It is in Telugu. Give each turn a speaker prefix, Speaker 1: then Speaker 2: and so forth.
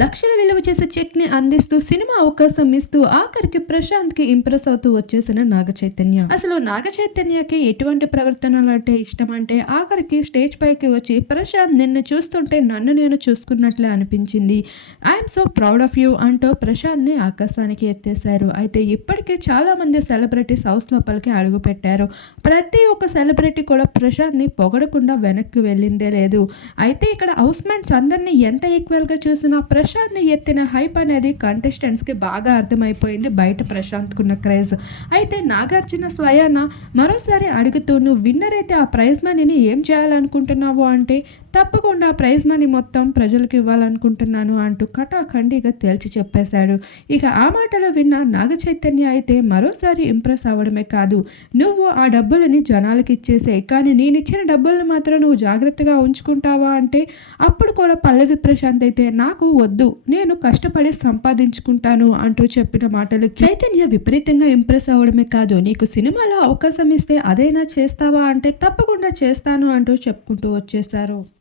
Speaker 1: లక్షల విలువ చేసే చెక్ని అందిస్తూ సినిమా అవకాశం ఇస్తూ ఆఖరికి ప్రశాంత్కి ఇంప్రెస్ అవుతూ వచ్చేసిన నాగ చైతన్య. అసలు నాగ చైతన్యకి ఎటువంటి ప్రవర్తనలు అంటే ఇష్టం అంటే ఆఖరికి స్టేజ్ పైకి వచ్చి ప్రశాంత్ నిన్ను చూస్తుంటే నన్ను నేను చూసుకున్నట్లే అనిపించింది. I'm so proud of you అంటూ ప్రశాంత్ని ఆకాశానికి ఎత్తేశారు. అయితే ఇప్పటికే చాలా మంది సెలబ్రిటీస్ హౌస్ లోపలికి అడుగు పెట్టారు ప్రతి ఒక్క సెలబ్రిటీ కూడా ప్రశాంత్ని పొగడకుండా వెనక్కి వెళ్ళిందే లేదు. అయితే ఇక్కడ హౌస్ మేట్స్ అందరినీ ఎంత ఈక్వల్గా చూసినా ప్రశాంత్ని ఎత్తిన హైప్ అనేది కంటెస్టెంట్స్కి బాగా అర్థమైపోయింది బయట ప్రశాంత్ కున్న క్రేజ్. అయితే నాగార్జున స్వయాన మరోసారి అడుగుతూ నువ్వు విన్నర్ అయితే ఆ ప్రైజ్ మనీని ఏం చేయాలనుకుంటున్నావు అంటే తప్పకుండా ప్రైజ్ మనీ మొత్తం ప్రజలకు ఇవ్వాలనుకుంటున్నాను అంటూ కటాఖండిగా తేల్చి చెప్పేశాడు. ఇక ఆ మాటలో విన్న నాగ చైతన్య అయితే మరోసారి ఇంప్రెస్ అవ్వడమే కాదు నువ్వు ఆ డబ్బులని జనాలకి ఇచ్చేసే కానీ నేను ఇచ్చిన డబ్బులను మాత్రం నువ్వు జాగ్రత్తగా ఉంచుకుంటావా అంటే? అప్పుడు కూడా పల్లవి ప్రశాంత్ అయితే నాకు వద్దు నేను కష్టపడి సంపాదించుకుంటాను అంటూ చెప్పిన మాటలు చైతన్య విపరీతంగా ఇంప్రెస్ అవ్వడమే కాదు నీకు సినిమాలో అవకాశం ఇస్తే అదైనా చేస్తావా అంటే తప్పకుండా చేస్తాను అంటూ చెప్పుకుంటూ వచ్చేశారు.